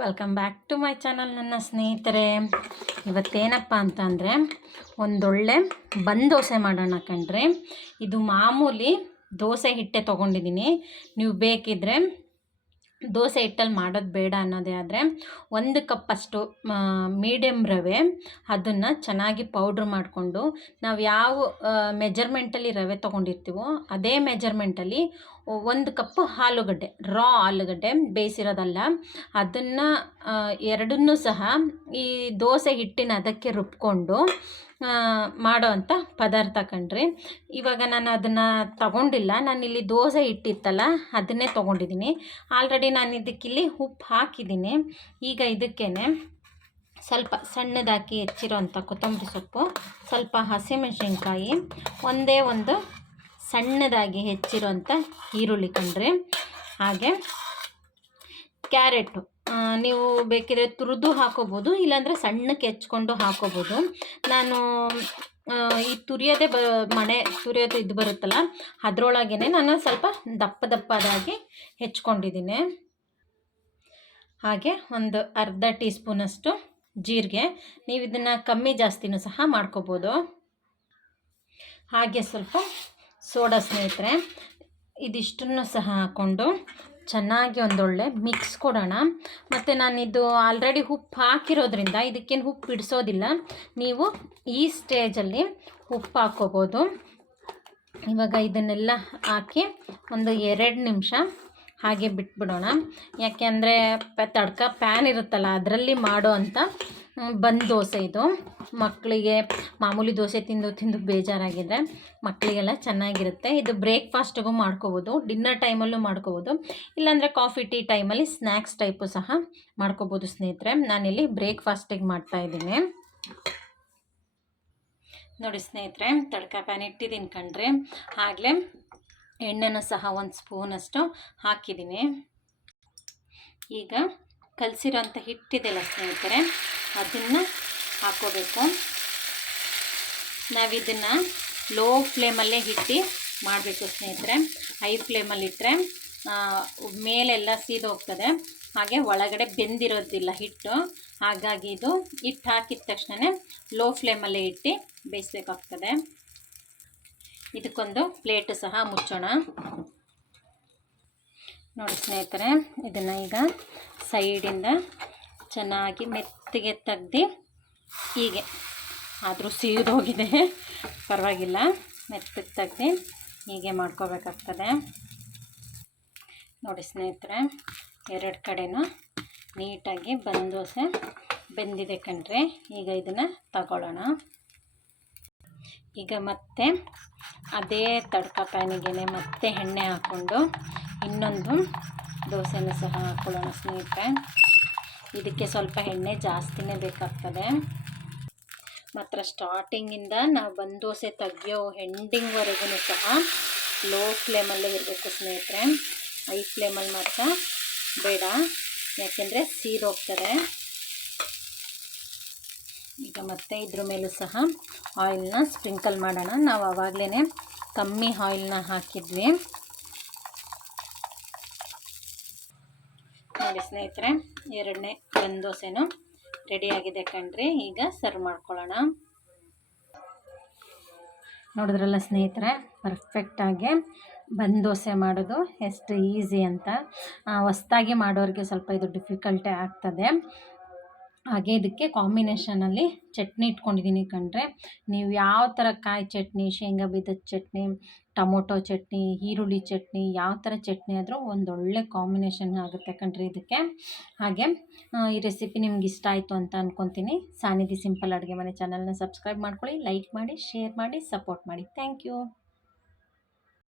Welcome back to my channel ನನ್ನ ಸ್ನೇಹಿತರೆ. ಇವತ್ತೇನಪ್ಪ ಅಂತ ಅಂದರೆ ಒಂದೊಳ್ಳೆ ಬಂದ್ ದೋಸೆ ಮಾಡೋಣ ಕಣ್ರಿ. ಇದು ಮಾಮೂಲಿ ದೋಸೆ ಹಿಟ್ಟೆ ತೊಗೊಂಡಿದ್ದೀನಿ. ನೀವು ಬೇಕಿದ್ದರೆ ದೋಸೆ ಹಿಟ್ಟಲ್ಲಿ ಮಾಡೋದು ಬೇಡ ಅನ್ನೋದೇ ಆದರೆ ಒಂದು ಕಪ್ ಅಷ್ಟು ಮೀಡಿಯಮ್ ರವೆ, ಅದನ್ನು ಚೆನ್ನಾಗಿ ಪೌಡ್ರ್ ಮಾಡಿಕೊಂಡು ನಾವು ಯಾವ ಮೆಜರ್ಮೆಂಟಲ್ಲಿ ರವೆ ತೊಗೊಂಡಿರ್ತೀವೋ ಅದೇ ಮೆಜರ್ಮೆಂಟಲ್ಲಿ ಒಂದು ಕಪ್ ಆಲೂಗಡ್ಡೆ ರಾ ಆಲೂಗಡ್ಡೆ ಬೇಯಿಸಿರೋದಲ್ಲ, ಅದನ್ನು ಎರಡನ್ನೂ ಸಹ ಈ ದೋಸೆ ಹಿಟ್ಟಿನ ಅದಕ್ಕೆ ರುಬ್ಕೊಂಡು ಮಾಡೋ ಅಂಥ ಪದಾರ್ಥ ಕಣ್ರಿ ಇವಾಗ ನಾನು ಅದನ್ನು ತಗೊಂಡಿಲ್ಲ. ನಾನಿಲ್ಲಿ ದೋಸೆ ಇಟ್ಟಿತ್ತಲ್ಲ, ಅದನ್ನೇ ತೊಗೊಂಡಿದ್ದೀನಿ. ಆಲ್ರೆಡಿ ನಾನು ಇದಕ್ಕಿಲ್ಲಿ ಉಪ್ಪು ಹಾಕಿದ್ದೀನಿ. ಈಗ ಇದಕ್ಕೇ ಸ್ವಲ್ಪ ಸಣ್ಣದಾಗಿ ಹೆಚ್ಚಿರೋಂಥ ಕೊತ್ತಂಬರಿ ಸೊಪ್ಪು, ಸ್ವಲ್ಪ ಹಸಿಮೆಣಸಿನ್ಕಾಯಿ, ಒಂದೇ ಒಂದು ಸಣ್ಣದಾಗಿ ಹೆಚ್ಚಿರೋಂಥ ಈರುಳ್ಳಿ ಕಣ್ರಿ ಹಾಗೆ ಕ್ಯಾರೆಟು. ನೀವು ಬೇಕಿದ್ರೆ ತುರಿದು ಹಾಕೋಬೋದು, ಇಲ್ಲಾಂದರೆ ಸಣ್ಣಕ್ಕೆ ಹೆಚ್ಕೊಂಡು ಹಾಕೋಬೋದು. ನಾನು ಈ ತುರಿಯೋದೇ ಬ, ಮಣೆ, ತುರಿಯೋದು ಇದು ಬರುತ್ತಲ್ಲ ಅದರೊಳಗೇ ನಾನು ಸ್ವಲ್ಪ ದಪ್ಪ ದಪ್ಪದಾಗಿ ಹೆಚ್ಕೊಂಡಿದ್ದೀನಿ. ಹಾಗೆ ಒಂದು ಅರ್ಧ ಟೀ ಸ್ಪೂನಷ್ಟು ಜೀರಿಗೆ, ನೀವು ಇದನ್ನು ಕಮ್ಮಿ ಜಾಸ್ತಿನೂ ಸಹ ಮಾಡ್ಕೋಬೋದು. ಹಾಗೆ ಸ್ವಲ್ಪ ಸೋಡಾ ಸ್ನೇಹಿತರೆ, ಇದಿಷ್ಟನ್ನು ಸಹ ಹಾಕ್ಕೊಂಡು ಚೆನ್ನಾಗಿ ಒಂದೊಳ್ಳೆ ಮಿಕ್ಸ್ ಕೊಡೋಣ. ಮತ್ತು ನಾನಿದು ಆಲ್ರೆಡಿ ಉಪ್ಪು ಹಾಕಿರೋದ್ರಿಂದ ಇದಕ್ಕೇನು ಉಪ್ಪು ಬಿಡಿಸೋದಿಲ್ಲ ನೀವು ಈ ಸ್ಟೇಜಲ್ಲಿ ಉಪ್ಪು ಹಾಕ್ಕೋಬೋದು ಇವಾಗ ಇದನ್ನೆಲ್ಲ ಹಾಕಿ ಒಂದು ಎರಡು ನಿಮಿಷ ಹಾಗೆ ಬಿಟ್ಬಿಡೋಣ. ಯಾಕೆ ಅಂದರೆ ತಡ್ಕ ಪ್ಯಾನ್ ಇರುತ್ತಲ್ಲ, ಅದರಲ್ಲಿ ಮಾಡೋ ಅಂಥ ಬಂದ್ ದೋಸೆ ಇದು. ಮಕ್ಕಳಿಗೆ ಮಾಮೂಲಿ ದೋಸೆ ತಿಂದು ತಿಂದು ಬೇಜಾರಾಗಿದ್ದರೆ ಮಕ್ಕಳಿಗೆಲ್ಲ ಚೆನ್ನಾಗಿರುತ್ತೆ. ಇದು ಬ್ರೇಕ್ಫಾಸ್ಟಿಗೂ ಮಾಡ್ಕೋಬೋದು, ಡಿನ್ನರ್ ಟೈಮಲ್ಲೂ ಮಾಡ್ಕೋಬೋದು, ಇಲ್ಲಾಂದರೆ ಕಾಫಿ, ಟೀ ಟೈಮಲ್ಲಿ ಸ್ನ್ಯಾಕ್ಸ್ ಟೈಪು ಸಹ ಮಾಡ್ಕೋಬೋದು ಸ್ನೇಹಿತರೆ. ನಾನಿಲ್ಲಿ ಬ್ರೇಕ್ಫಾಸ್ಟಿಗೆ ಮಾಡ್ತಾಯಿದ್ದೀನಿ ನೋಡಿ ಸ್ನೇಹಿತರೆ, ತಡ್ಕ ಪ್ಯಾನ್ ಇಟ್ಟಿದ್ದೀನಿ ಕಣ್ರಿ. ಆಗಲೇ ಎಣ್ಣೆನೂ ಸಹ ಒಂದು ಸ್ಪೂನಷ್ಟು ಹಾಕಿದ್ದೀನಿ. ಈಗ ಕಲಸಿರೋಂಥ ಹಿಟ್ಟಿದೆಲ್ಲ ಸ್ನೇಹಿತರೆ ಅದನ್ನು ಹಾಕ್ಕೋಬೇಕು ನಾವಿದನ್ನು ಲೋ ಫ್ಲೇಮಲ್ಲೇ ಇಟ್ಟು ಮಾಡಬೇಕು ಸ್ನೇಹಿತರೆ. ಹೈ ಫ್ಲೇಮಲ್ಲಿ ಇಟ್ಟರೆ ಮೇಲೆಲ್ಲ ಸೀದೋಗ್ತದೆ ಹಾಗೆ ಒಳಗಡೆ ಬೆಂದಿರೋದಿಲ್ಲ ಹಿಟ್ಟು. ಹಾಗಾಗಿ ಇದು ಹಿಟ್ಟು ಹಾಕಿದ ತಕ್ಷಣ ಲೋ ಫ್ಲೇಮಲ್ಲೇ ಇಟ್ಟು ಬೇಯಿಸ್ಬೇಕಾಗ್ತದೆ. ಇದಕ್ಕೊಂದು ಪ್ಲೇಟು ಸಹ ಮುಚ್ಚೋಣ. ನೋಡಿ ಸ್ನೇಹಿತರೆ, ಇದನ್ನು ಈಗ ಸೈಡಿಂದ ಚೆನ್ನಾಗಿ ಮೆತ್ತಗೆ ತೆಗ್ದು ಹೀಗೆ. ಆದರೂ ಸೀದೋಗಿದೆ ಪರವಾಗಿಲ್ಲ. ಮೆತ್ತಗೆ ತೆಗ್ದು ಹೀಗೆ ಮಾಡ್ಕೋಬೇಕಾಗ್ತದೆ. ನೋಡಿ ಸ್ನೇಹಿತರೆ, ಎರಡು ಕಡೆನೂ ನೀಟಾಗಿ ಬಂದು ದೋಸೆ ಬೆಂದಿದೆ ಕಣ್ರಿ. ಈಗ ಇದನ್ನು ತಗೊಳ್ಳೋಣ. ಈಗ ಮತ್ತೆ ಅದೇ ತಡ್ಕ ಪ್ಯಾನಿಗೆ ಮತ್ತೆ ಎಣ್ಣೆ ಹಾಕ್ಕೊಂಡು ಇನ್ನೊಂದು ದೋಸೆನೂ ಸಹ ಹಾಕ್ಕೊಳ್ಳೋಣ ಸ್ನೇಹಿತರೆ. ಇದಕ್ಕೆ ಸ್ವಲ್ಪ ಎಣ್ಣೆ ಜಾಸ್ತಿನೇ ಬೇಕಾಗ್ತದೆ. ಮಾತ್ರ ಸ್ಟಾರ್ಟಿಂಗಿಂದ ನಾವು ಬಂದೋಸೆ ದೋಸೆ ತೆಗಿಯೋ ಹೆಂಡಿಂಗ್ವರೆಗೂ ಸಹ ಲೋ ಫ್ಲೇಮಲ್ಲೇ ಇರಬೇಕು ಸ್ನೇಹಿತರೆ. ಹೈ ಫ್ಲೇಮಲ್ಲಿ ಮಾತ್ರ ಬೇಡ. ಯಾಕೆಂದರೆ ಸೀದೋಗ್ತದೆ ಈಗ ಮತ್ತೆ ಇದ್ರ ಮೇಲೂ ಸಹ ಆಯಿಲ್ನ ಸ್ಪ್ರಿಂಕಲ್ ಮಾಡೋಣ. ನಾವು ಆವಾಗಲೇ ಕಮ್ಮಿ ಆಯಿಲ್ನ ಹಾಕಿದ್ವಿ. ನೋಡಿ ಸ್ನೇಹಿತರೆ ಎರಡನೇ ಒಂದು ದೋಸೆನೂ ರೆಡಿಯಾಗಿದೆ ಕಣ್ರಿ. ಈಗ ಸರ್ವ್ ಮಾಡ್ಕೊಳ್ಳೋಣ. ನೋಡಿದ್ರಲ್ಲ ಸ್ನೇಹಿತರೆ ಪರ್ಫೆಕ್ಟಾಗಿ ಬಂದು ದೋಸೆ ಮಾಡೋದು ಎಷ್ಟು ಈಸಿ ಅಂತ. ಹೊಸ್ದಾಗಿ ಮಾಡೋರಿಗೆ ಸ್ವಲ್ಪ ಇದು ಡಿಫಿಕಲ್ಟೇ ಆಗ್ತದೆ. ಹಾಗೆ ಇದಕ್ಕೆ ಕಾಂಬಿನೇಷನಲ್ಲಿ ಚಟ್ನಿ ಇಟ್ಕೊಂಡಿದ್ದೀನಿ ಕಣ್ರೆ ನೀವು ಯಾವ ಥರ ಕಾಯಿ ಚಟ್ನಿ, ಶೇಂಗಾ ಬೀಜದ ಚಟ್ನಿ, ಟೊಮೊಟೊ ಚಟ್ನಿ, ಈರುಳ್ಳಿ ಚಟ್ನಿ, ಯಾವ ಥರ ಚಟ್ನಿ ಆದರೂ ಒಂದೊಳ್ಳೆ ಕಾಂಬಿನೇಷನ್ ಆಗುತ್ತೆ ಕಣ್ರಿ ಇದಕ್ಕೆ. ಹಾಗೆ ಈ ರೆಸಿಪಿ ನಿಮ್ಗೆ ಇಷ್ಟ ಆಯಿತು ಅಂತ ಅಂದ್ಕೊತೀನಿ ಸಾನಿಧಿ ಸಿಂಪಲ್ ಅಡುಗೆ ಮನೆ ಚಾನಲ್ನ ಸಬ್ಸ್ಕ್ರೈಬ್ ಮಾಡ್ಕೊಳ್ಳಿ ಲೈಕ್ ಮಾಡಿ ಶೇರ್ ಮಾಡಿ ಸಪೋರ್ಟ್ ಮಾಡಿ. Thank you